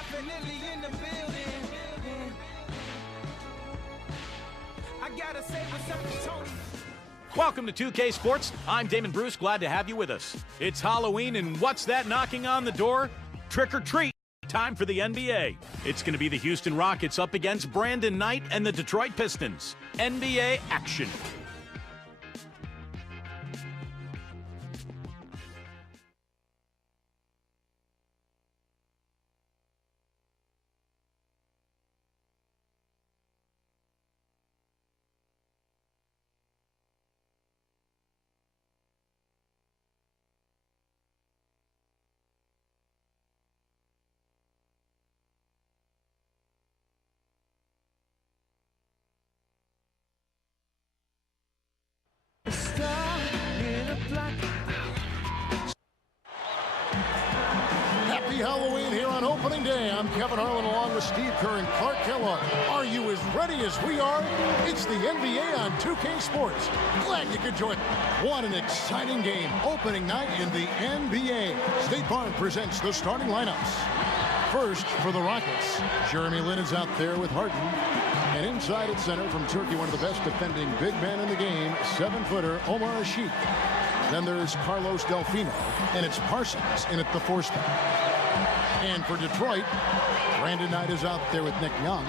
definitely in the building. I gotta say what's up to Tony. Welcome to 2K Sports. I'm Damon Bruce, glad to have you with us. It's Halloween, and what's that knocking on the door? Trick or treat. Time for the NBA. It's going to be the Houston Rockets up against Brandon Knight and the Detroit Pistons. NBA action. Happy Halloween here on opening day. I'm Kevin Harlan along with Steve Kerr and Clark Kellogg. Are you as ready as we are? It's the NBA on 2K Sports. Glad you could join. What an exciting game. Opening night in the NBA. State Farm presents the starting lineups. First for the Rockets, Jeremy Lin is out there with Harden. And inside at center from Turkey, one of the best defending big men in the game, 7-footer Omar Asik. Then there's Carlos Delfino, and it's Parsons in at the 4 spot. And for Detroit, Brandon Knight is out there with Nick Young.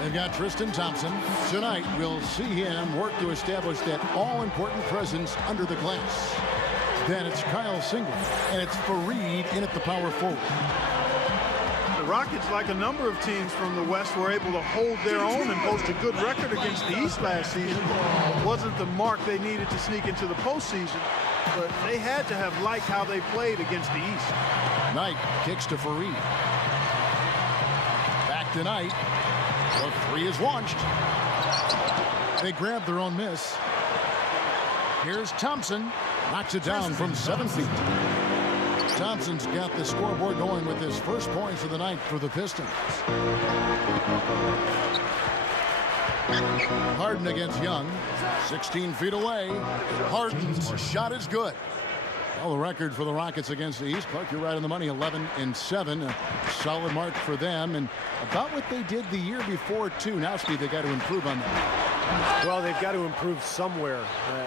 They've got Tristan Thompson. Tonight, we'll see him work to establish that all-important presence under the glass. Then it's Kyle Singleton, and it's Fareed in at the power forward. The Rockets, like a number of teams from the West, were able to hold their own and post a good record against the East last season. It wasn't the mark they needed to sneak into the postseason, but they had to have liked how they played against the East. Knight kicks to Fareed. Back to Knight. The three is launched. They grab their own miss. Here's Thompson. Knocks it down from 7 feet. Thompson's got the scoreboard going with his first points of the night for the Pistons. Harden against Young. 16 feet away. Harden's shot is good. Well, the record for the Rockets against the East, Clark, you're right on the money, 11-7. A solid mark for them, and about what they did the year before, too. Now, Steve, they got to improve on that. Well, they've got to improve somewhere,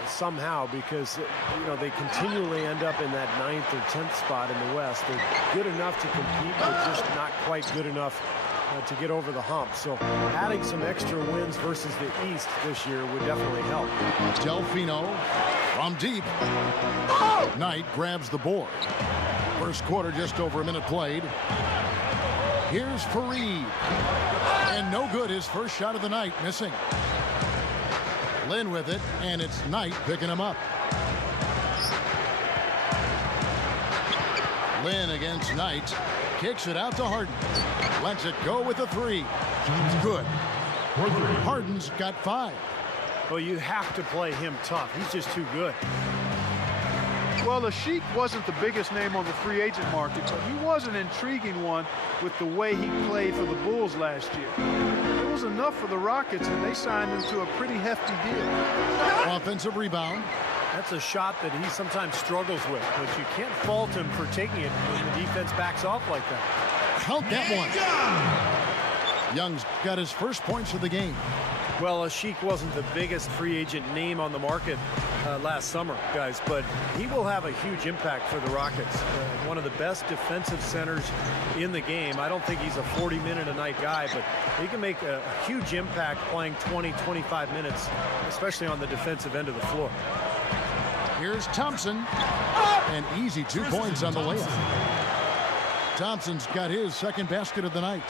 somehow, because, you know, they continually end up in that 9th or 10th spot in the West. They're good enough to compete, but just not quite good enough to get over the hump. So adding some extra wins versus the East this year would definitely help. Delfino from deep. Knight grabs the board. First quarter, just over a minute played. Here's Fareed. And no good, his first shot of the night, missing. Lin with it, and it's Knight picking him up. Lin against Knight. Kicks it out to Harden. Lets it go with a 3. It's good. Harden's got 5. Well, you have to play him tough. He's just too good. Well, Asik wasn't the biggest name on the free agent market, but he was an intriguing one with the way he played for the Bulls last year. It was enough for the Rockets, and they signed him to a pretty hefty deal. Offensive rebound. That's a shot that he sometimes struggles with, but you can't fault him for taking it when the defense backs off like that. Count that one. Young's got his first points of the game. Well, Asik wasn't the biggest free agent name on the market last summer, guys, but he will have a huge impact for the Rockets. One of the best defensive centers in the game. I don't think he's a 40-minute-a-night guy, but he can make a huge impact playing 20, 25 minutes, especially on the defensive end of the floor. Here's Thompson. And easy 2 points on the layup. Thompson's got his second basket of the night.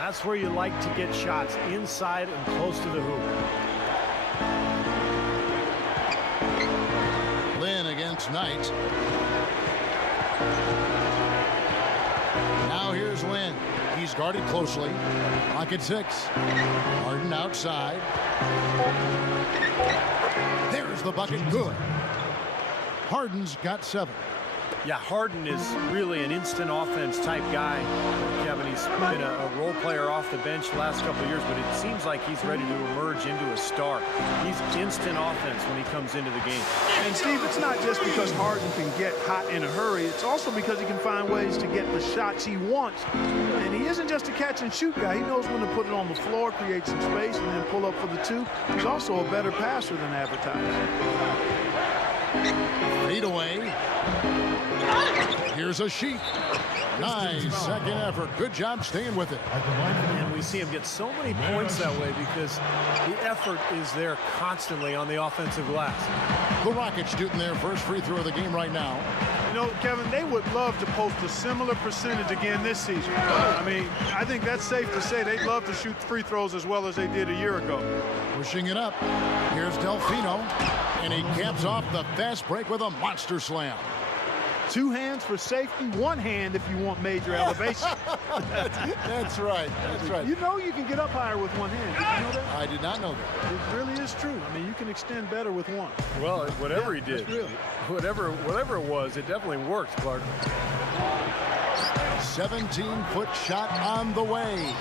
That's where you like to get shots, inside and close to the hoop. Lin against Knight. Now here's Lin. He's guarded closely. Clock at 6. Harden outside. There's the bucket. Good. Harden's got 7. Yeah, Harden is really an instant offense type guy. Kevin, he's been a role player off the bench the last couple of years, but it seems like he's ready to emerge into a star. He's instant offense when he comes into the game. And Steve, it's not just because Harden can get hot in a hurry. It's also because he can find ways to get the shots he wants. And he isn't just a catch-and-shoot guy. He knows when to put it on the floor, create some space, and then pull up for the two. He's also a better passer than advertised. Feed away. Here's a Sheik. Nice second effort. Good job staying with it. And we see him get so many points that way because the effort is there constantly on the offensive glass. The Rockets shooting their first free throw of the game right now. You know, Kevin, they would love to post a similar percentage again this season. I mean, I think that's safe to say they'd love to shoot free throws as well as they did a year ago. Pushing it up. Here's Delfino. And he caps off the fast break with a monster slam. 2 hands for safety, 1 hand if you want major elevation. That's right. That's right. You know you can get up higher with 1 hand. Did you know that? I did not know that. It really is true. I mean, you can extend better with 1. Well, whatever he did, really. whatever it was, it definitely worked, Clark. 17-foot shot on the way.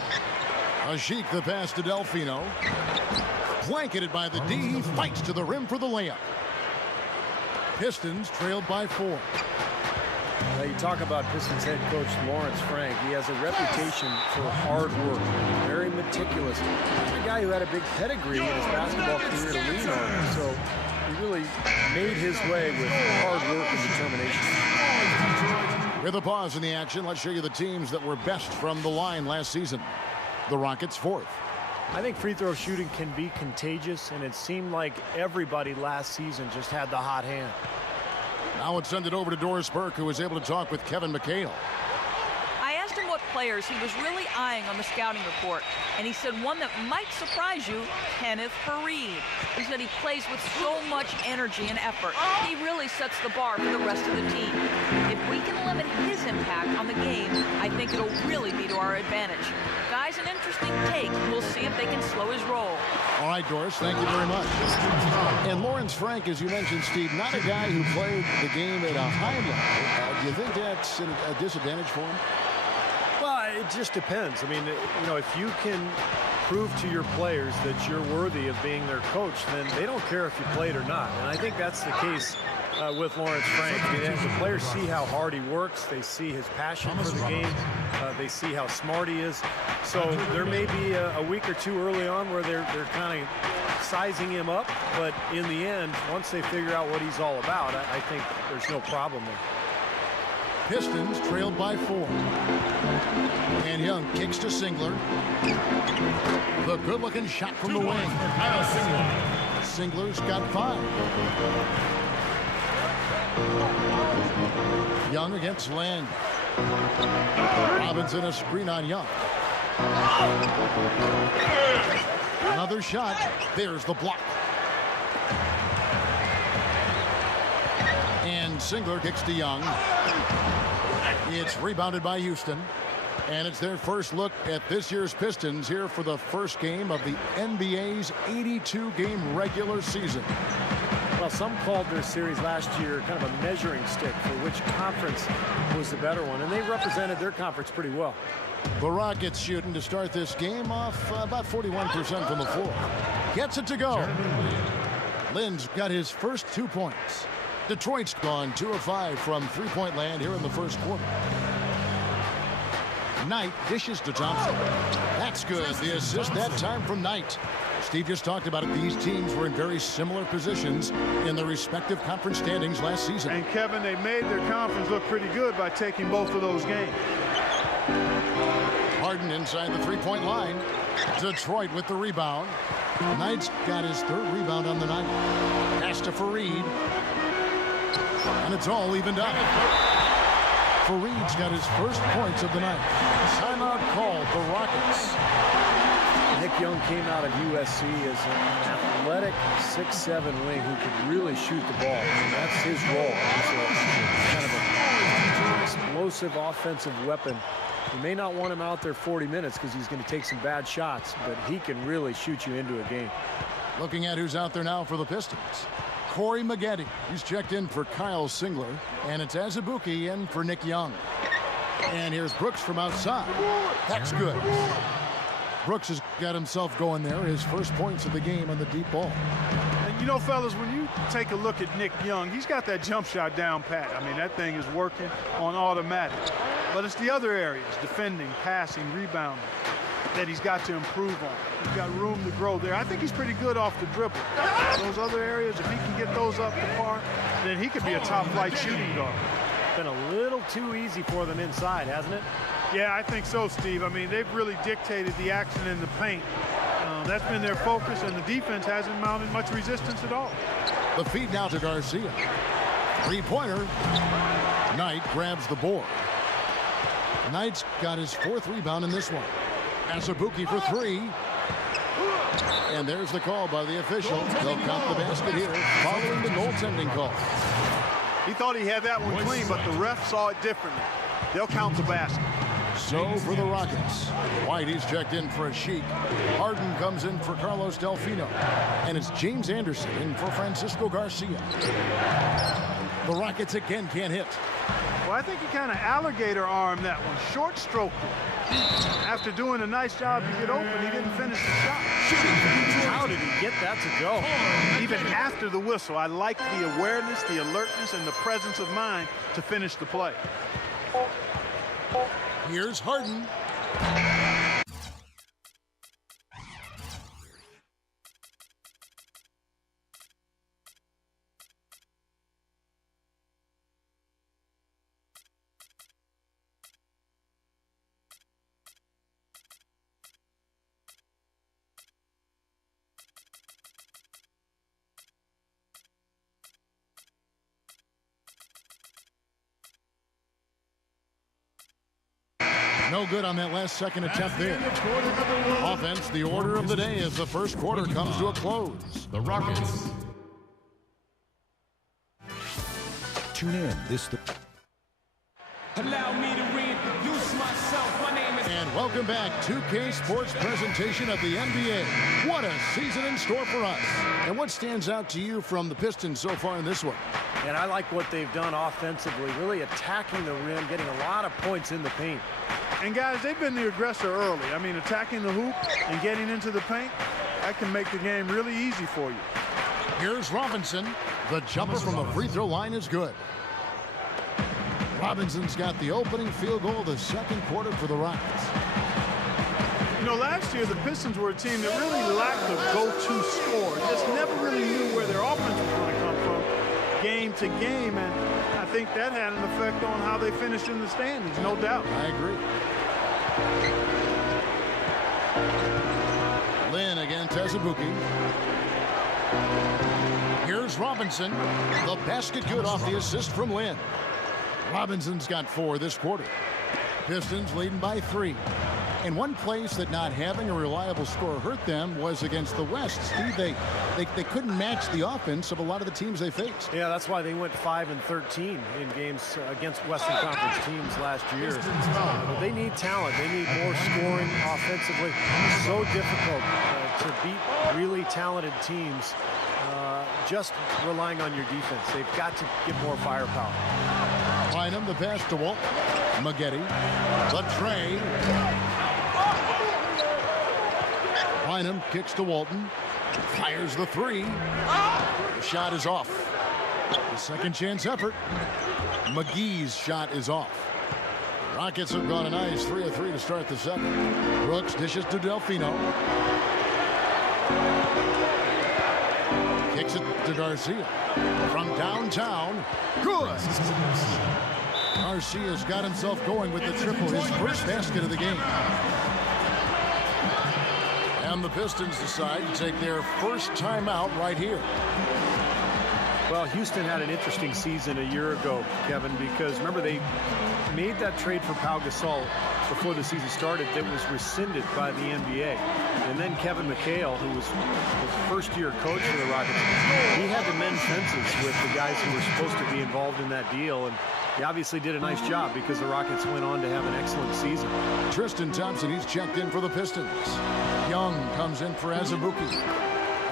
Sheik the pass to Delfino. Blanketed by the D. He fights to the rim for the layup. Pistons trailed by 4. Now you talk about Pistons head coach Lawrence Frank. He has a reputation for hard work, very meticulous. He's a guy who had a big pedigree in his basketball career to lean on. So he really made his way with hard work and determination. With a pause in the action, let's show you the teams that were best from the line last season. The Rockets 4th. I think free throw shooting can be contagious, and it seemed like everybody last season just had the hot hand. Now let's send it over to Doris Burke, who was able to talk with Kevin McHale. I asked him what players he was really eyeing on the scouting report, and he said one that might surprise you, Kenneth Faried. He said he plays with so much energy and effort. He really sets the bar for the rest of the team. If we can limit his impact on the game, I think it'll really be to our advantage. Guys, an interesting take. We'll see if they can slow his roll. All right, Doris, thank you very much. And Lawrence Frank, as you mentioned, Steve, not a guy who played the game at a high level. Do you think that's a disadvantage for him? Well, it just depends. I mean, you know, if you can prove to your players that you're worthy of being their coach, then they don't care if you played or not. And I think that's the case with Lawrence Frank. I mean, the players see how hard he works. They see his passion for the game. They see how smart he is. So there may be a week or two early on where they're kind of sizing him up. But in the end, once they figure out what he's all about, I think there's no problem there. Pistons trailed by 4. And Young kicks to Singler. The good-looking shot from the wing. Singler's got 5. Young against Land. Robinson a screen on Young. Another shot. There's the block. And Singler kicks to Young. It's rebounded by Houston. And it's their first look at this year's Pistons here for the first game of the NBA's 82-game regular season. Well, some called their series last year kind of a measuring stick for which conference was the better one, and they represented their conference pretty well. The Rockets shooting to start this game off about 41% from the floor. Gets it to go. Lynn's got his first 2 points. Detroit's gone 2 of 5 from three-point land here in the first quarter. Knight dishes to Thompson. That's good. The assist that time from Knight. Steve just talked about it. These teams were in very similar positions in their respective conference standings last season. And Kevin, they made their conference look pretty good by taking both of those games. Harden inside the three-point line. Detroit with the rebound. Knight's got his 3rd rebound on the night. Pass to Faried. And it's all evened up. Fareed's got his first points of the night. Timeout called the Rockets. Nick Young came out of USC as an athletic 6'7" wing who could really shoot the ball. And that's his role. He's kind of an explosive offensive weapon. You may not want him out there 40 minutes because he's going to take some bad shots, but he can really shoot you into a game. Looking at who's out there now for the Pistons. Corey Maggette. He's checked in for Kyle Singler. And it's Azubuike in for Nick Young. And here's Brooks from outside. That's good. Brooks has got himself going there. His first points of the game on the deep ball. And you know, fellas, when you take a look at Nick Young, he's got that jump shot down pat. I mean, that thing is working on automatic. But it's the other areas, defending, passing, rebounding, that he's got to improve on. He's got room to grow there. I think he's pretty good off the dribble. Those other areas, if he can get those up to par, then he could be a top-flight shooting guard. Been a little too easy for them inside, hasn't it? Yeah, I think so, Steve. I mean, they've really dictated the action in the paint. That's been their focus, and the defense hasn't mounted much resistance at all. The feed now to Garcia. Three-pointer. Knight grabs the board. Knight's got his fourth rebound in this one. Azubuike for three. And there's the call by the official. They'll count the basket here following the goaltending call. He thought he had that one clean, but the ref saw it differently. They'll count the basket. So for the Rockets, Whitey's checked in for a Sheik. Harden comes in for Carlos Delfino. And it's James Anderson in for Francisco Garcia. The Rockets again can't hit. Well, I think he kind of alligator armed that one, short stroked it. After doing a nice job to get open, he didn't finish the shot. How did he get that to go? Even after the whistle, I like the awareness, the alertness, and the presence of mind to finish the play. Here's Harden. No good on that last second attempt there. Offense, the order of the day as the first quarter comes to a close. The Rockets. Tune in Allow me to reintroduce myself. My name is... And welcome back, 2K Sports presentation of the NBA. What a season in store for us. And what stands out to you from the Pistons so far in this one? And I like what they've done offensively, really attacking the rim, getting a lot of points in the paint. And guys, they've been the aggressor early. I mean, attacking the hoop and getting into the paint, that can make the game really easy for you. Here's Robinson. The jumper from the free throw line is good. Robinson's got the opening field goal of the second quarter for the Rockets. You know, last year the Pistons were a team that really lacked a go-to scorer. Just never really knew where their offense was going to come from game to game, and I think that had an effect on how they finished in the standings, no doubt. I agree. Lynn against Azubuike. Here's Robinson. The basket good off the assist from Lynn. Robinson's got 4 this quarter. Pistons leading by 3. And one place that not having a reliable scorer hurt them was against the West. Steve, they couldn't match the offense of a lot of the teams they faced. Yeah, that's why they went 5-13 in games against Western Conference teams last year. But they need talent. They need more scoring offensively. It's so difficult to beat really talented teams just relying on your defense. They've got to get more firepower. Bynum, the pass to Walt. Maggette. The tray. Bynum kicks to Walton. Fires the 3. The shot is off. The second chance effort. McGee's shot is off. Rockets have gone a nice 3 of 3 to start the second. Brooks dishes to Delfino. Kicks it to Garcia. From downtown. Good. Garcia's got himself going with the triple, his first basket of the game. And the Pistons decide to take their first timeout right here. Well, Houston had an interesting season a year ago, Kevin, because remember they made that trade for Pau Gasol before the season started that was rescinded by the NBA. And then Kevin McHale, who was the first-year coach for the Rockets, he had to mend fences with the guys who were supposed to be involved in that deal. And he obviously did a nice job because the Rockets went on to have an excellent season. Tristan Thompson, he's checked in for the Pistons. Young comes in for Azubuike.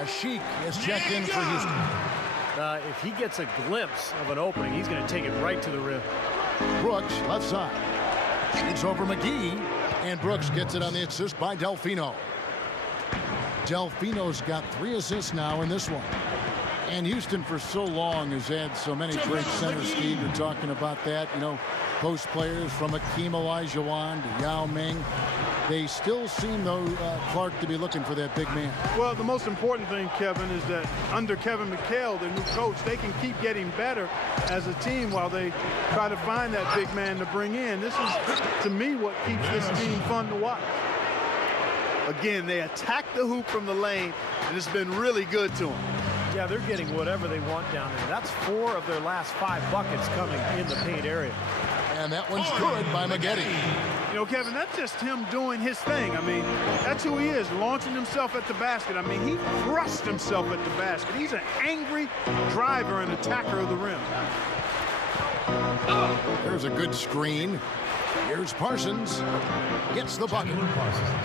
Ashik is checked in for Houston. If he gets a glimpse of an opening, he's going to take it right to the rim. Brooks, left side. It's over McGee. And Brooks gets it on the assist by Delfino. Delfino's got 3 assists now in this one. And Houston for so long has had so many great centers, Steve. You're talking about that. You know, post players from Akeem Olajuwon to Yao Ming. They still seem, though, Clark, to be looking for that big man. Well, the most important thing, Kevin, is that under Kevin McHale, their new coach, they can keep getting better as a team while they try to find that big man to bring in. This is, to me, what keeps this team fun to watch. Again, they attack the hoop from the lane, and it's been really good to them. Yeah, they're getting whatever they want down there. That's 4 of their last 5 buckets coming in the paint area. And that one's good by Maggette. You know, Kevin, that's just him doing his thing. I mean, that's who he is, launching himself at the basket. I mean, he thrust himself at the basket. He's an angry driver and attacker of the rim. There's a good screen. Here's Parsons. Gets the bucket.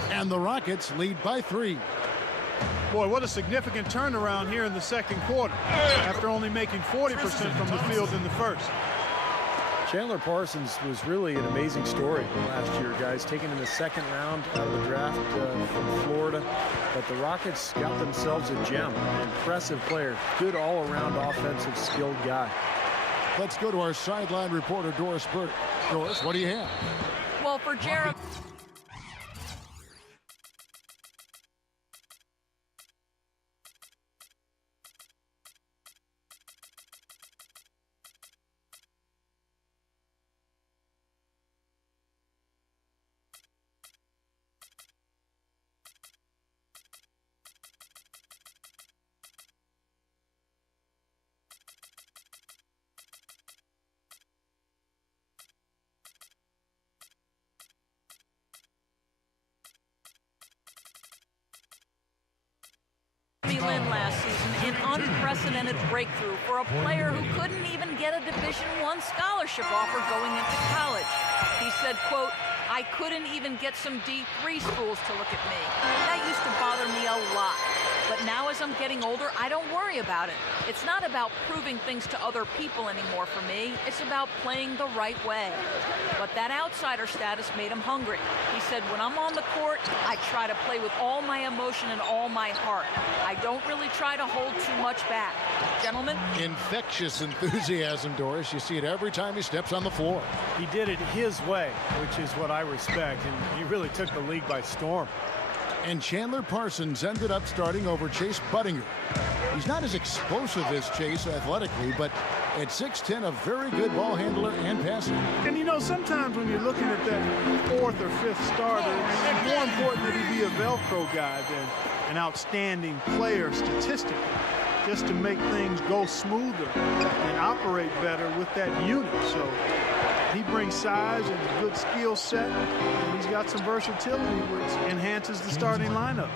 And the Rockets lead by 3. Boy, what a significant turnaround here in the second quarter after only making 40% from the field in the first. Chandler Parsons was really an amazing story last year, guys. Taken in the second round out of the draft from Florida. But the Rockets got themselves a gem. An impressive player. Good all-around offensive skilled guy. Let's go to our sideline reporter, Doris Burke. Doris, what do you have? Well, for Jeremy. Lynn last season, an unprecedented breakthrough for a player who couldn't even get a Division I scholarship offer going into college. He said, quote, "I couldn't even get some D3 schools to look at me. That used to bother me a lot. But now as I'm getting older, I don't worry about it. It's not about proving things to other people anymore for me. It's about playing the right way." But that outsider status made him hungry. He said, "When I'm on the court, I try to play with all my emotion and all my heart. I don't really try to hold too much back." Gentlemen. Infectious enthusiasm, Doris. You see it every time he steps on the floor. He did it his way, which is what I respect, and he really took the league by storm. And Chandler Parsons ended up starting over Chase Budinger. He's not as explosive as Chase athletically, but at 6'10", a very good ball handler and passer. And, you know, sometimes when you're looking at that 4th or 5th starter, it's more important that he be a Velcro guy than an outstanding player statistically, just to make things go smoother and operate better with that unit. So he brings size and a good skill set, and he's got some versatility, which enhances the starting lineup.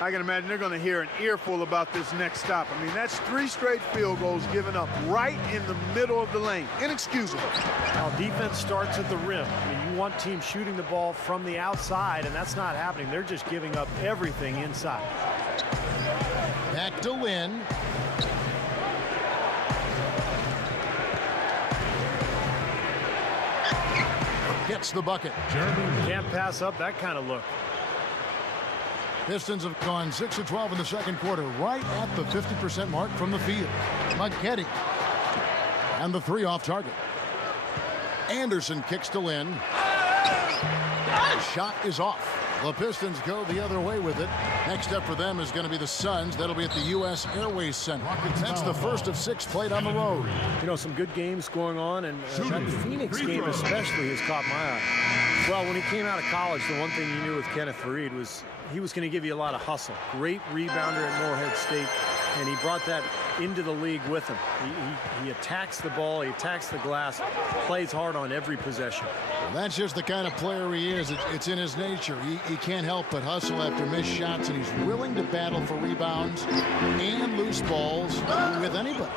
I can imagine they're going to hear an earful about this next stop. I mean, that's 3 straight field goals given up right in the middle of the lane. Inexcusable. Now, defense starts at the rim. I mean, you want teams shooting the ball from the outside, and that's not happening. They're just giving up everything inside. Back to Lynn. Gets the bucket. Can't pass up that kind of look. Pistons have gone 6 of 12 in the second quarter, right at the 50% mark from the field. Maggette. And the 3 off target. Anderson kicks to Lynn. Shot is off. The Pistons go the other way with it. Next up for them is going to be the Suns. That'll be at the U.S. Airways Center. That's the first of 6 played on the road. You know, some good games going on, and that Phoenix game especially has caught my eye. Well, when he came out of college, the one thing you knew with Kenneth Faried was he was going to give you a lot of hustle. Great rebounder at Morehead State, and he brought that into the league with him. He attacks the ball, he attacks the glass, plays hard on every possession. Well, that's just the kind of player he is. It's in his nature. He can't help but hustle after missed shots, and he's willing to battle for rebounds and loose balls with anybody.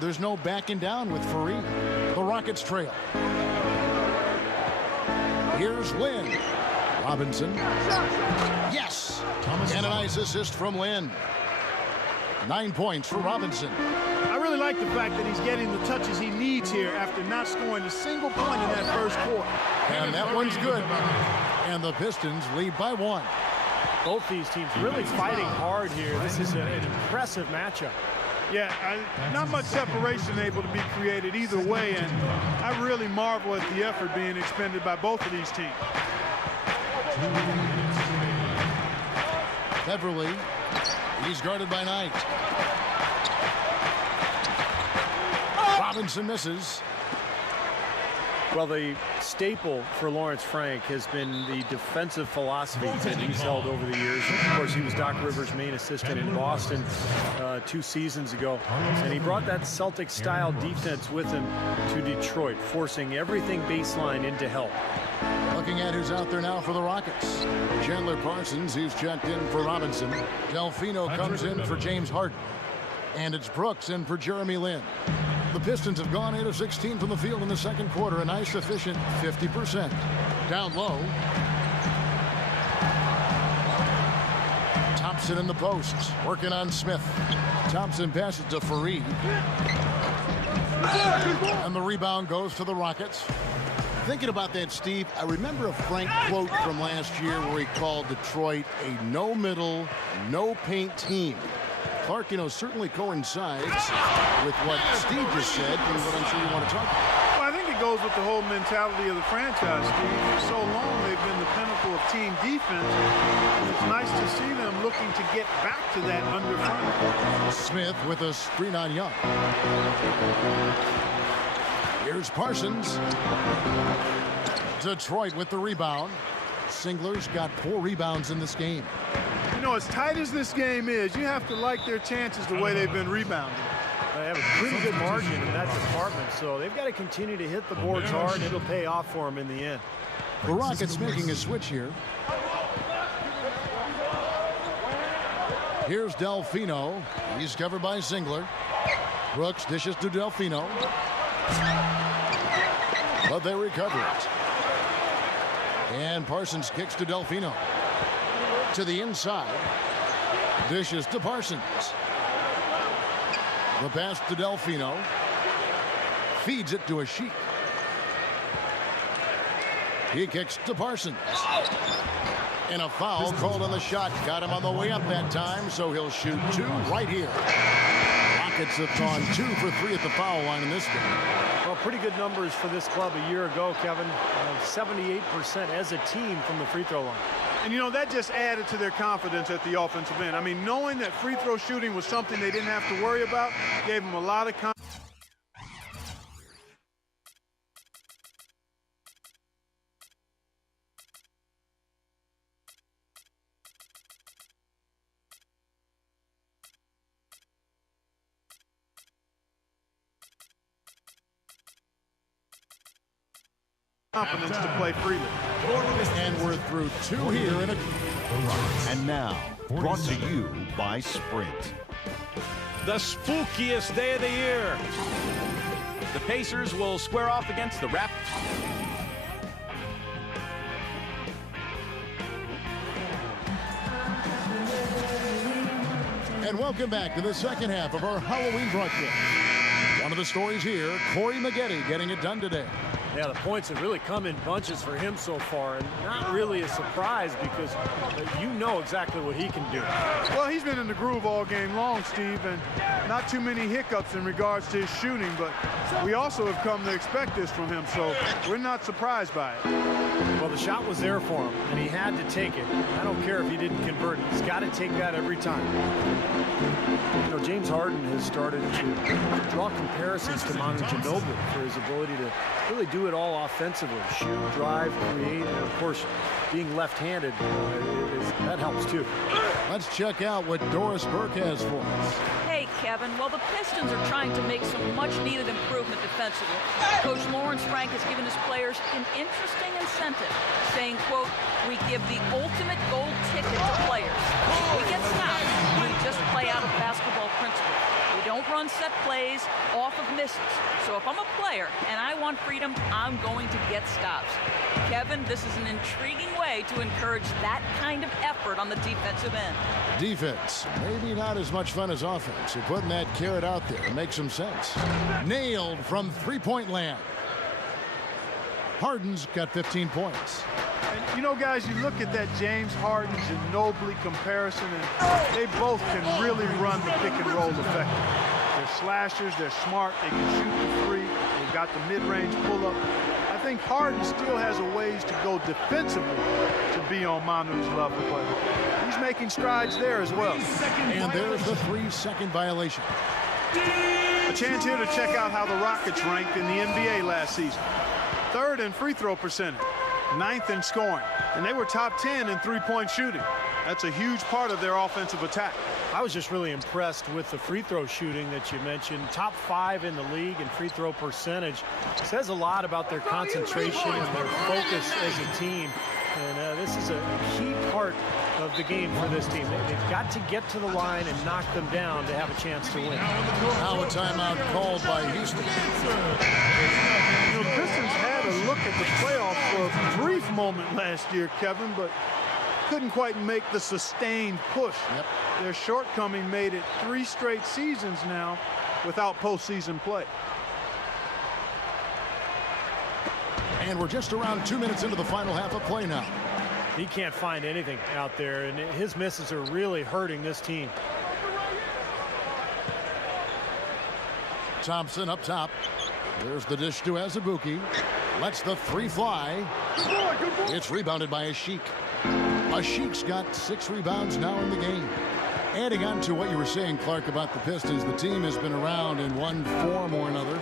There's no backing down with Faried. The Rockets trail. Here's Lynn. Robinson. Yes! And a nice assist from Lynn. 9 points for Robinson. I really like the fact that he's getting the touches he needs points here after not scoring a single point in that first quarter. And that one's good. And the Pistons lead by 1. Both these teams really fighting hard here. This is an impressive matchup. Yeah, not much separation able to be created either way, and I really marvel at the effort being expended by both of these teams. Beverly, he's guarded by Knight. Robinson misses. Well, the staple for Lawrence Frank has been the defensive philosophy that he's held over the years. Of course, he was Doc Rivers' main assistant in Boston 2 seasons ago. And he brought that Celtic-style defense with him to Detroit, forcing everything baseline into help. Looking at who's out there now for the Rockets. Chandler Parsons, who's checked in for Robinson. Delfino comes in for James Harden. And it's Brooks in for Jeremy Lin. The Pistons have gone 8 of 16 from the field in the second quarter, a nice efficient 50%. Down low. Thompson in the post, working on Smith. Thompson passes to Fareed. And the rebound goes to the Rockets. Thinking about that, Steve, I remember a Frank quote from last year where he called Detroit a no-middle, no-paint team. Clark, certainly coincides with what Steve just said and what I'm sure you want to talk about. Well, I think it goes with the whole mentality of the franchise, Steve. For so long, they've been the pinnacle of team defense. And it's nice to see them looking to get back to that under Frank. Smith with a screen on Young. Here's Parsons. Detroit with the rebound. Singler's got 4 rebounds in this game. As tight as this game is, you have to like their chances the way they've been rebounding. They have a pretty good margin in that department, so they've got to continue to hit the boards hard, and it'll pay off for them in the end. The Rockets making a switch here. Here's Delfino. He's covered by Singler. Brooks dishes to Delfino. But they recover it. And Parsons kicks to Delfino. To the inside. Dishes to Parsons. The pass to Delfino. Feeds it to a Sheik. He kicks to Parsons. And a foul called on the shot. Got him on the way up that time, so he'll shoot 2 right here. Rockets have gone 2 for 3 at the foul line in this game. Well, pretty good numbers for this club a year ago, Kevin. 78% as a team from the free throw line. And, that just added to their confidence at the offensive end. I mean, knowing that free throw shooting was something they didn't have to worry about gave them a lot of confidence. Confidence to play freely. And we're through 2 here in a... And now, brought to you by Sprint. The spookiest day of the year. The Pacers will square off against the Raptors. And welcome back to the second half of our Halloween broadcast. One of the stories here, Corey Maggette getting it done today. Yeah, the points have really come in bunches for him so far, and not really a surprise because you know exactly what he can do. Well, he's been in the groove all game long, Steve, and not too many hiccups in regards to his shooting, but we also have come to expect this from him, so we're not surprised by it. Well, the shot was there for him, and he had to take it. I don't care if he didn't convert it. He's got to take that every time. James Harden has started to draw comparisons to Manu Ginobili for his ability to really do it all offensively. Shoot, drive, create, and of course, being left-handed, that helps too. Let's check out what Doris Burke has for us. Hey, Kevin. Well, the Pistons are trying to make some much-needed improvement defensively. Coach Lawrence Frank has given his players an interesting incentive, saying, quote, "We give the ultimate gold ticket to players. We get stopped. We just play out of basketball principles. We don't run set plays off of misses. So if I'm a player and I want freedom, I'm going to get stops." Kevin, this is an intriguing way to encourage that kind of effort on the defensive end. Defense, maybe not as much fun as offense. So putting that carrot out there makes some sense. Nailed from three-point land. Harden's got 15 points. And you know, guys, you look at that James Harden-Ginobili comparison, and they both can really run the pick and roll effectively. They're slashers, they're smart, they can shoot the three, they've got the mid-range pull-up. I think Harden still has a ways to go defensively to be on Manu's level, but he's making strides there as well. And there's the 3-second violation. A chance here to check out how the Rockets ranked in the NBA last season. 3rd in free throw percentage, 9th in scoring, and they were top 10 in three-point shooting. That's a huge part of their offensive attack. I was just really impressed with the free throw shooting that you mentioned. Top 5 in the league in free throw percentage. Says a lot about their concentration and their focus as a team. And this is a key part of the game for this team. They've got to get to the line and knock them down to have a chance to win. Now a timeout called by Houston. The Pistons had a look at the playoffs for a brief moment last year, Kevin, but couldn't quite make the sustained push. Yep. Their shortcoming made it 3 straight seasons now without postseason play. And we're just around 2 minutes into the final half of play now. He can't find anything out there, and his misses are really hurting this team. Thompson up top. There's the dish to Azubuike. Lets the 3 fly. It's rebounded by Ashik. Ashik's got 6 rebounds now in the game. Adding on to what you were saying, Clark, about the Pistons, the team has been around in one form or another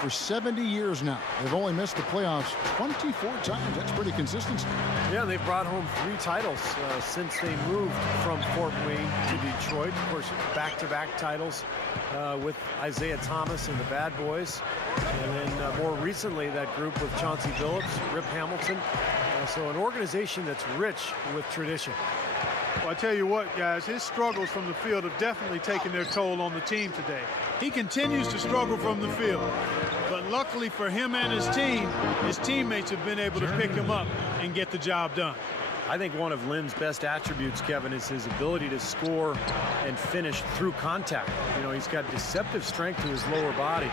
for 70 years now. They've only missed the playoffs 24 times. That's pretty consistent. Yeah, they've brought home 3 titles since they moved from Fort Wayne to Detroit. Of course, back-to-back titles with Isaiah Thomas and the Bad Boys. And then more recently, that group with Chauncey Billups, Rip Hamilton. So an organization that's rich with tradition. Well, I tell you what, guys, his struggles from the field have definitely taken their toll on the team today. He continues to struggle from the field. But luckily for him and his teammates have been able to pick him up and get the job done. I think one of Lynn's best attributes, Kevin, is his ability to score and finish through contact. You know, he's got deceptive strength to his lower body.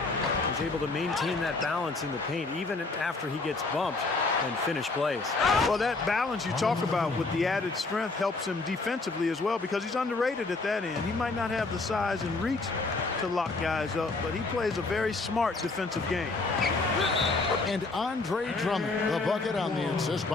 He's able to maintain that balance in the paint even after he gets bumped and finish plays. Well, that balance you talk about with the added strength helps him defensively as well, because he's underrated at that end. He might not have the size and reach to lock guys up, but he plays a very smart defensive game. And Andre Drummond, the bucket on the assist.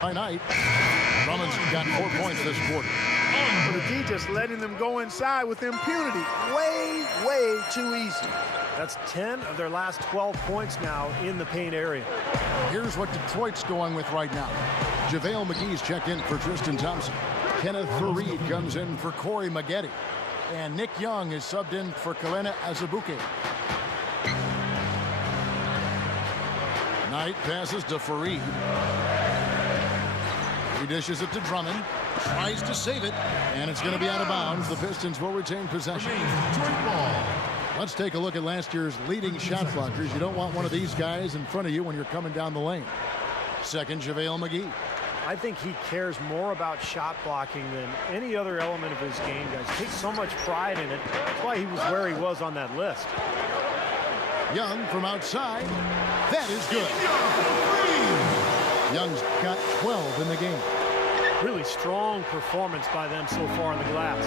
By night, Drummond's got 4 points this quarter. But the D just letting them go inside with impunity. Way, way too easy. That's 10 of their last 12 points now in the paint area. Here's what Detroit's going with right now. JaVale McGee's checked in for Tristan Thompson. Kenneth Faried comes in for Corey Maggette. And Nick Young is subbed in for Kalena Azubuike. Knight passes to Faried. He dishes it to Drummond. Tries to save it. And it's going to be out of bounds. The Pistons will retain possession. Let's take a look at last year's leading shot blockers. You don't want one of these guys in front of you when you're coming down the lane. Second, JaVale McGee. I think he cares more about shot blocking than any other element of his game, guys. Takes so much pride in it. That's why he was where he was on that list. Young from outside. That is good. Young's got 12 in the game. Really strong performance by them so far in the glass.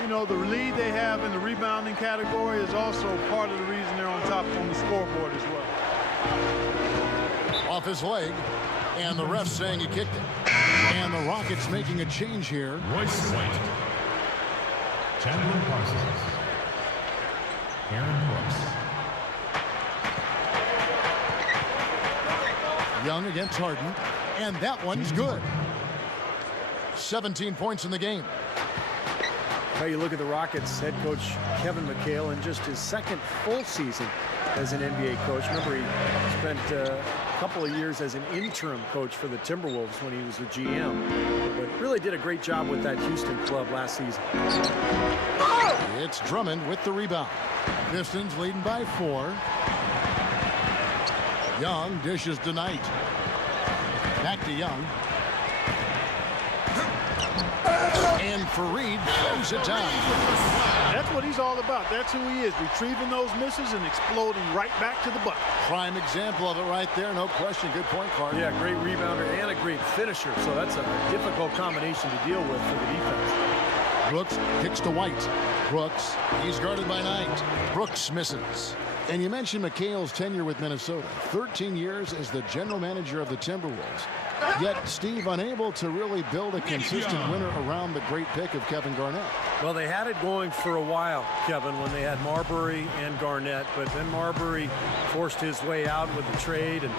You know, the lead they have in the rebounding category is also part of the reason they're on top on the scoreboard as well. Off his leg, and the ref saying he kicked it. And the Rockets making a change here. Royce White, Chandler Parsons, Aaron Brooks. Young against Harden, and that one's good. 17 points in the game. Now you look at the Rockets head coach Kevin McHale in just his second full season as an NBA coach. Remember, he spent a couple of years as an interim coach for the Timberwolves when he was a GM, but really did a great job with that Houston club last season. It's Drummond with the rebound. Pistons leading by 4. Young dishes to Knight. Back to Young. And Fareed throws it down. That's what he's all about. That's who he is, retrieving those misses and exploding right back to the bucket. Prime example of it right there, no question. Good point, Clark. Yeah, great rebounder and a great finisher, so that's a difficult combination to deal with for the defense. Brooks kicks to White. Brooks, he's guarded by Knight. Brooks misses. And you mentioned McHale's tenure with Minnesota. 13 years as the general manager of the Timberwolves. Yet, Steve, unable to really build a consistent winner around the great pick of Kevin Garnett. Well, they had it going for a while, Kevin, when they had Marbury and Garnett, but then Marbury forced his way out with the trade, and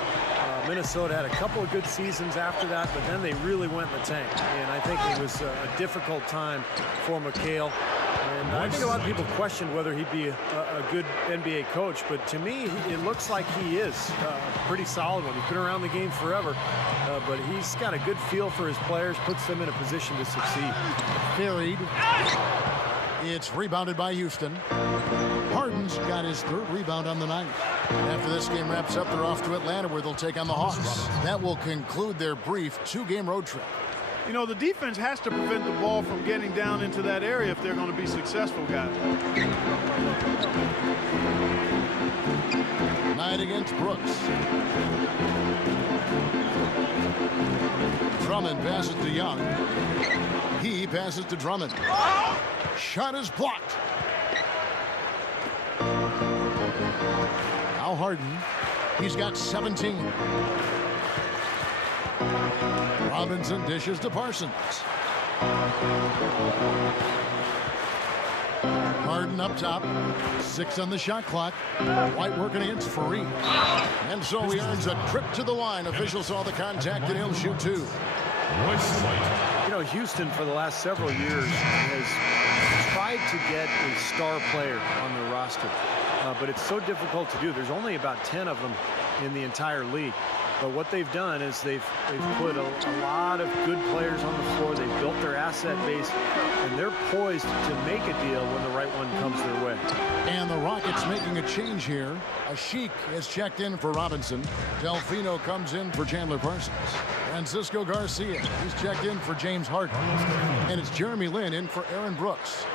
Minnesota had a couple of good seasons after that, but then they really went in the tank, and I think it was a difficult time for McHale. And I think a lot of people questioned whether he'd be a good NBA coach, but to me, it looks like he is a pretty solid one. He's been around the game forever, but he's got a good feel for his players, puts them in a position to succeed. Carried. It's rebounded by Houston. Harden's got his 3rd rebound on the night. And after this game wraps up, they're off to Atlanta, where they'll take on the Hawks. That will conclude their brief 2-game road trip. You know, the defense has to prevent the ball from getting down into that area if they're going to be successful, guys. Knight against Brooks. Drummond passes to Young. He passes to Drummond. Shot is blocked. Now Harden. He's got 17. Robinson dishes to Parsons. Harden up top. 6 on the shot clock. White working against Fareed. And so he earns a trip to the line. Officials saw the contact and he'll shoot 2. You know, Houston for the last several years has tried to get a star player on their roster. But it's so difficult to do. There's only about 10 of them in the entire league. But what they've done is they've put a lot of good players on the floor. They've built their asset base, and they're poised to make a deal when the right one comes their way. And the Rockets making a change here. Ashik is checked in for Robinson. Delfino comes in for Chandler Parsons. Francisco Garcia, he's checked in for James Harden. And it's Jeremy Lin in for Aaron Brooks.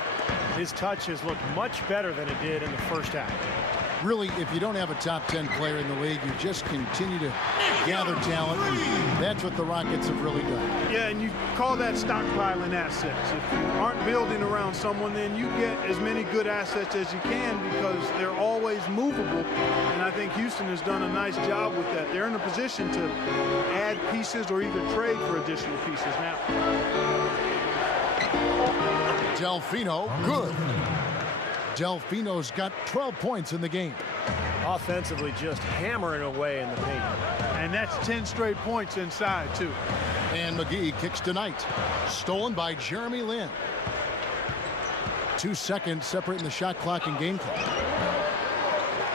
His touch has looked much better than it did in the first half. Really, if you don't have a top 10 player in the league, you just continue to gather talent. And that's what the Rockets have really done. Yeah, and you call that stockpiling assets. If you aren't building around someone, then you get as many good assets as you can because they're always movable. And I think Houston has done a nice job with that. They're in a position to add pieces or either trade for additional pieces now. Delfino, good. Delfino's got 12 points in the game. Offensively, just hammering away in the paint. And that's 10 straight points inside, too. And McGee kicks to Knight. Stolen by Jeremy Lin. 2 seconds separating the shot clock and game clock.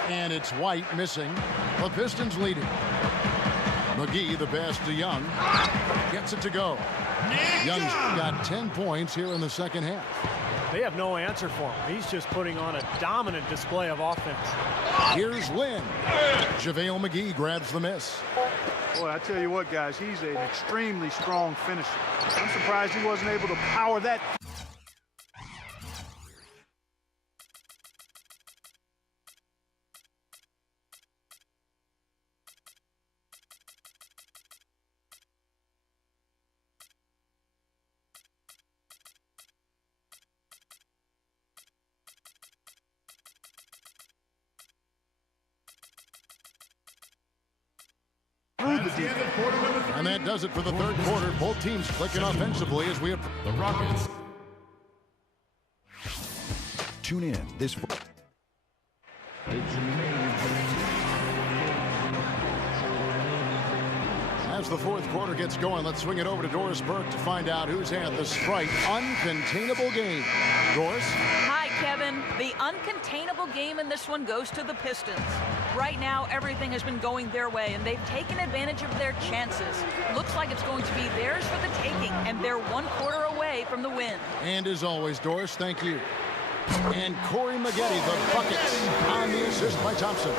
And it's White missing. The Pistons leading. McGee, the pass to Young. Gets it to go. Young's got 10 points here in the second half. They have no answer for him. He's just putting on a dominant display of offense. Here's Lin. JaVale McGee grabs the miss. Boy, I tell you what, guys, he's an extremely strong finisher. I'm surprised he wasn't able to power that. And that does it for the third quarter. Both teams clicking offensively as we approach The Rockets. Tune in this. as the fourth quarter gets going, let's swing it over to Doris Burke to find out who's had the Sprite uncontainable game. Doris? Hi, Kevin. The uncontainable game in this one goes to the Pistons. Right now, everything has been going their way, and they've taken advantage of their chances. Looks like it's going to be theirs for the taking, and they're 1 quarter away from the win. And as always, Doris, thank you. And Corey Maggette, the buckets on the assist by Thompson.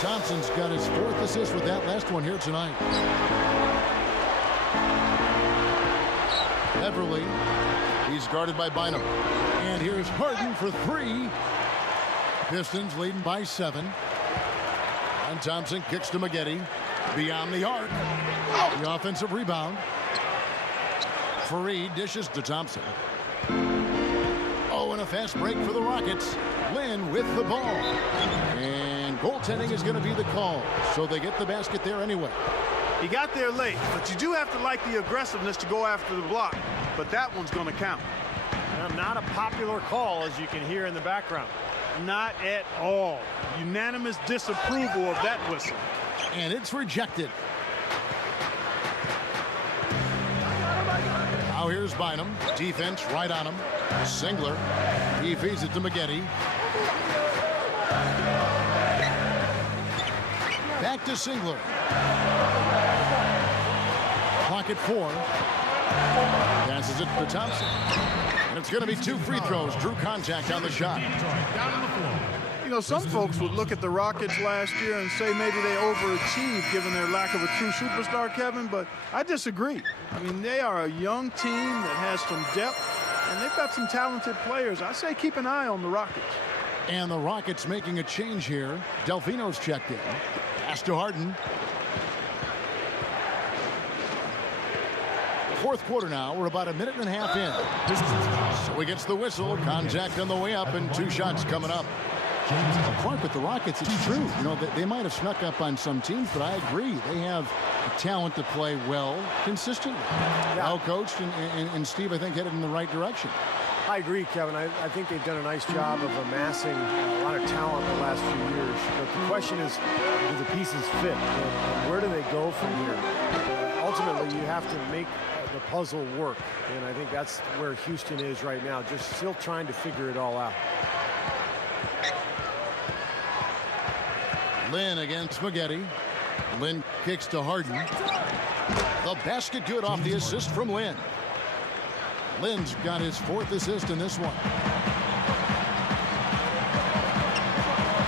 Thompson's got his 4th assist with that last one here tonight. Beverly, he's guarded by Bynum. And here's Harden for 3. Pistons leading by 7. And Thompson kicks to Maggette. Beyond the arc. The offensive rebound. Fareed dishes to Thompson. Oh, and a fast break for the Rockets. Lynn with the ball. And goaltending is going to be the call. So they get the basket there anyway. He got there late, but you do have to like the aggressiveness to go after the block. But that one's going to count. Well, not a popular call, as you can hear in the background. Not at all. Unanimous disapproval of that whistle. And it's rejected. Now here's Bynum. Defense right on him. Singler. He feeds it to Maggette. Back to Singler. Clock at 4. Passes it to Thompson. And it's going to be 2 free throws. Drew contact on the shot. You know, some folks would look at the Rockets last year and say maybe they overachieved given their lack of a true superstar, Kevin, but I disagree. I mean, they are a young team that has some depth, and they've got some talented players. I say keep an eye on the Rockets. And the Rockets making a change here. Delfino's checked in. Pass to Harden. Fourth quarter now. We're about a minute and a half in. So he gets the whistle. Contact on the way up, and 2 shots coming up. Clark, with the Rockets, it's true. You know, they might have snuck up on some teams, but I agree. They have the talent to play well consistently. Well coached, and Steve, I think, headed in the right direction. I agree, Kevin. I think they've done a nice job of amassing a lot of talent the last few years. But the question is, do the pieces fit? And where do they go from here? Ultimately, you have to make the puzzle work. And I think that's where Houston is right now, just still trying to figure it all out. Lynn against Maggette. Lynn kicks to Harden. The basket good off the assist from Lynn. Lynn's got his 4th assist in this one.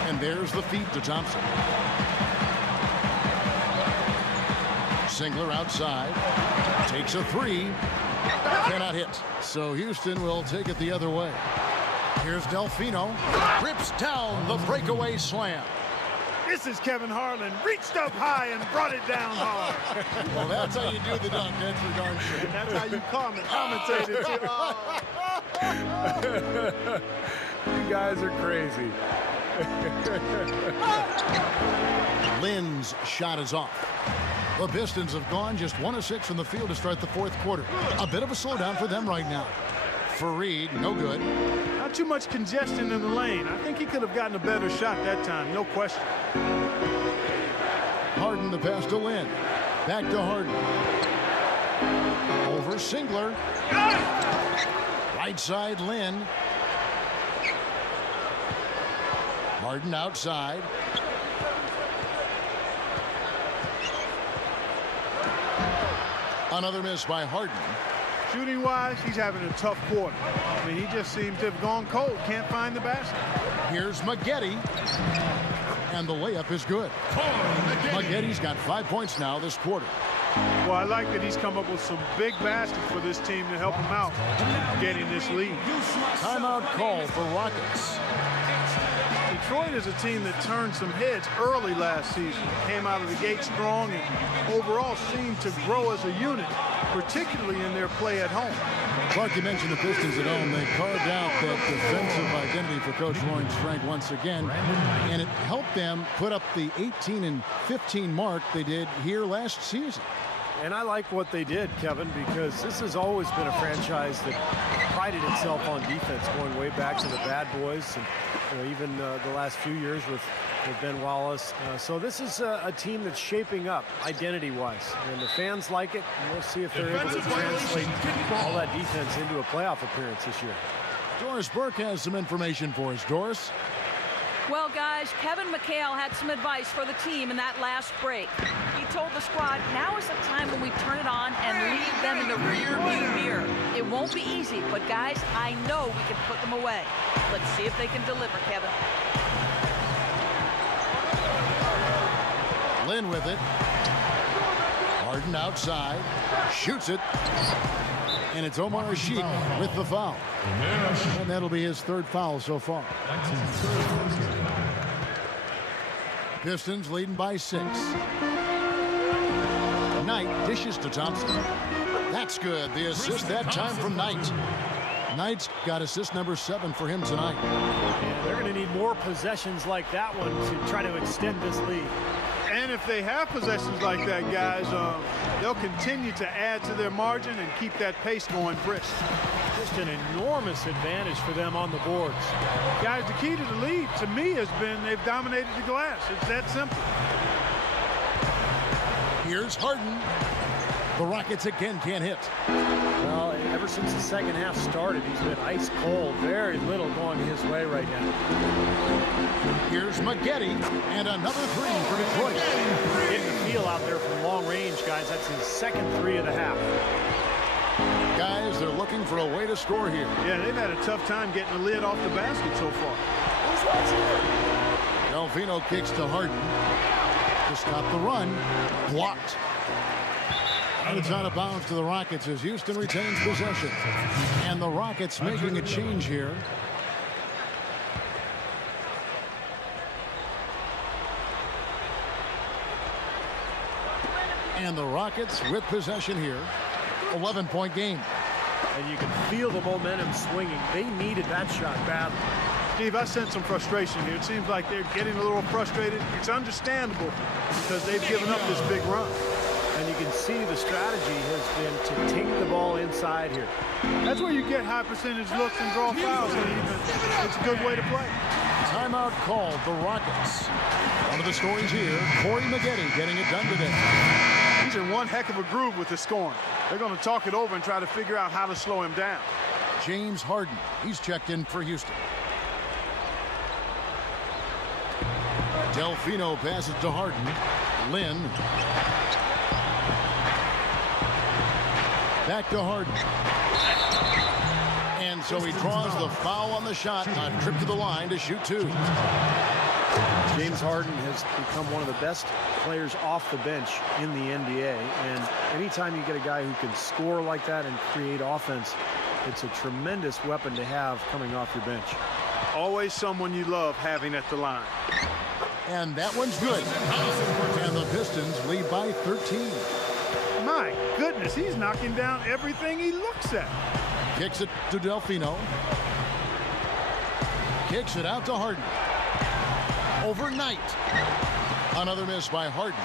And there's the feed to Thompson. Singler outside. Takes a 3. Cannot hit. So Houston will take it the other way. Here's Delfino. Rips down the breakaway slam. This is Kevin Harlan. Reached up high and brought it down hard. Well, that's how you do the dunk. That's for darn sure. And that's how you commentate it, too. You guys are crazy. Lynn's shot is off. The Pistons have gone just 1 of 6 from the field to start the 4th quarter. A bit of a slowdown for them right now. Fareed, no good. Not too much congestion in the lane. I think he could have gotten a better shot that time, no question. Harden the pass to Lynn. Back to Harden. Over Singler. Right side Lynn. Harden outside. Another miss by Harden. Shooting-wise, he's having a tough quarter. I mean, he just seems to have gone cold. Can't find the basket. Here's Maggette. And the layup is good. Maggette's got 5 points now this quarter. Well, I like that he's come up with some big baskets for this team to help him out getting this lead. Timeout call for Rockets. Detroit is a team that turned some heads early last season. Came out of the gate strong and overall seemed to grow as a unit, particularly in their play at home. Clark, you mentioned the Pistons at home. They carved out that defensive identity for Coach Lawrence Frank once again, and it helped them put up the 18-15 mark they did here last season. And I like what they did, Kevin, because this has always been a franchise that prided itself on defense, going way back to the Bad Boys, and even the last few years with with Ben Wallace. So this is a team that's shaping up identity-wise, and the fans like it. And we'll see if they're able to translate all that defense into a playoff appearance this year. Doris Burke has some information for us. Doris? Well, guys, Kevin McHale had some advice for the team in that last break. He told the squad, now is the time when we turn it on and leave them in the rear-view mirror. It won't be easy, but guys, I know we can put them away. Let's see if they can deliver, Kevin. Lynn with it. Harden outside. Shoots it. And it's Omar Sheik with the foul. And that'll be his third foul so far. Pistons leading by 6. Knight dishes to Thompson. That's good. The assist that time from Knight. Knight's got assist number 7 for him tonight. And they're going to need more possessions like that one to try to extend this lead. And if they have possessions like that, guys, they'll continue to add to their margin and keep that pace going brisk. Just an enormous advantage for them on the boards. Guys, the key to the lead, to me, has been they've dominated the glass. It's that simple. Here's Harden. The Rockets again can't hit. Well, ever since the second half started, he's been ice cold. Very little going his way right now. Here's Maggette, and another 3 for Detroit. Getting the feel out there from long range, guys. That's his second 3 of the half. Guys, they're looking for a way to score here. Yeah, they've had a tough time getting the lid off the basket so far. Delfino kicks to Harden to stop the run. Blocked. And it's out of bounds to the Rockets as Houston retains possession. And the Rockets making a change here. And the Rockets with possession here. 11-point game. And you can feel the momentum swinging. They needed that shot badly. Steve, I sense some frustration here. It seems like they're getting a little frustrated. It's understandable because they've given up this big run. And you can see the strategy has been to take the ball inside here. That's where you get high percentage looks and draw fouls on defense. It's a good way to play. Timeout called the Rockets. One of the stories here, Corey Maggette getting it done today. He's in one heck of a groove with the scoring. They're going to talk it over and try to figure out how to slow him down. James Harden, he's checked in for Houston. Delfino passes to Harden. Lynn. Back to Harden. And so he draws the foul on the shot on a trip to the line to shoot 2. James Harden has become one of the best players off the bench in the NBA. And anytime you get a guy who can score like that and create offense, it's a tremendous weapon to have coming off your bench. Always someone you love having at the line. And that one's good. And the Pistons lead by 13. My goodness, he's knocking down everything he looks at. Kicks it to Delfino. Kicks it out to Harden. Overnight. Another miss by Harden.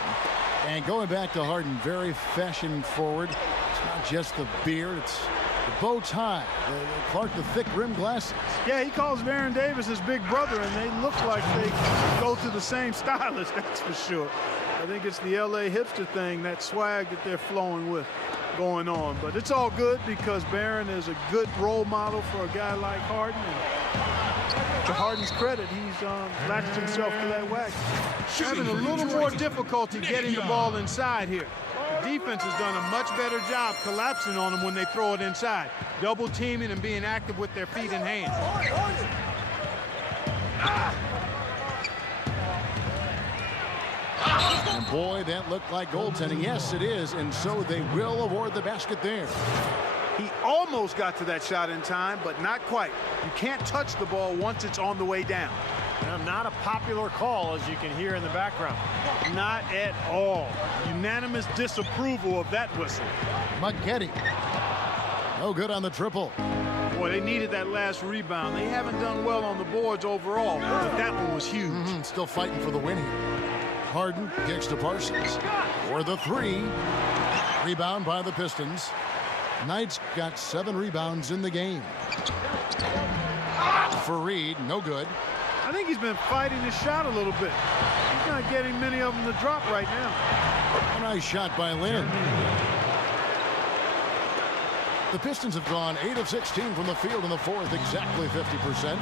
And going back to Harden, very fashion forward. It's not just the beard, it's the bow tie, Clark, the thick rim glasses. Yeah, he calls Baron Davis his big brother, and they look like they go to the same stylist, that's for sure. I think it's the LA hipster thing, that swag that they're flowing with going on. But it's all good because Baron is a good role model for a guy like Harden. And to Harden's credit, he's latched himself to that wagon. Having a little more difficulty getting the ball inside here. The defense has done a much better job collapsing on them when they throw it inside. Double teaming and being active with their feet and hands. And boy, that looked like goaltending. Yes, it is. And so they will award the basket there. He almost got to that shot in time, but not quite. You can't touch the ball once it's on the way down. Now, not a popular call, as you can hear in the background. Not at all. Unanimous disapproval of that whistle. Maggette. No good on the triple. Boy, they needed that last rebound. They haven't done well on the boards overall, but that one was huge. Still fighting for the win here. Harden kicks to Parsons for the 3. Rebound by the Pistons. Knight's got 7 rebounds in the game. For Reed, no good. I I think he's been fighting his shot a little bit. He's not getting many of them to drop right now. A nice shot by Lynn. The Pistons have gone 8 of 16 from the field in the fourth, exactly 50%.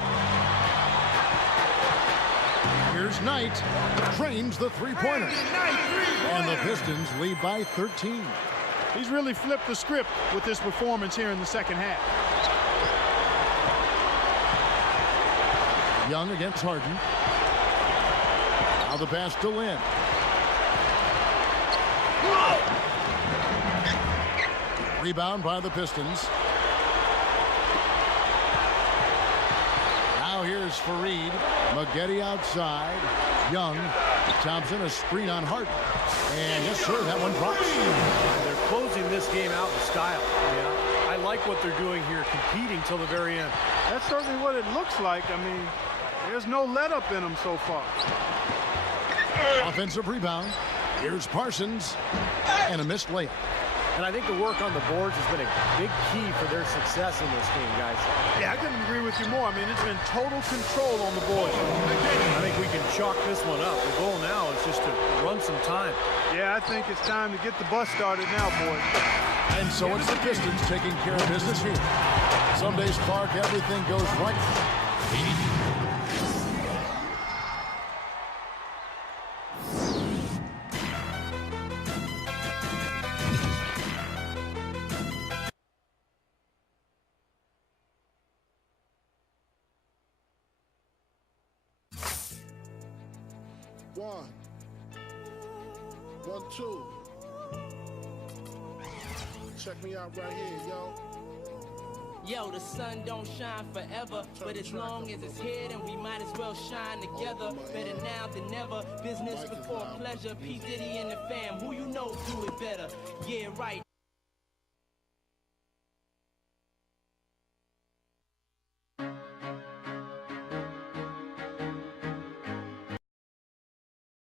Here's Knight, trains the three-pointer. And the Pistons lead by 13. He's really flipped the script with this performance here in the second half. Young against Harden. Now the pass to Lynn. Rebound by the Pistons. Now here's Fareed. Maggette outside. Young. Thompson, a screen on Harden. And yes, sir, that one drops. They're closing this game out in style. I like what they're doing here, competing till the very end. That's certainly what it looks like. I mean, there's no let-up in them so far. Offensive rebound. Here's Parsons. And a missed layup. And I think the work on the boards has been a big key for their success in this game, guys. Yeah, I couldn't agree with you more. I mean, it's been total control on the boards. I think we can chalk this one up. The goal now is just to run some time. Yeah, I think it's time to get the bus started now, boys. And so it's the Pistons taking care of business here. Some days, Clark, everything goes right. One, two. Check me out right here, yo. Yo, the sun don't shine forever, but as long as it's here, then we might as well shine together. Better now than never, business before pleasure. P. Diddy and the fam, who you know do it better. Yeah, right.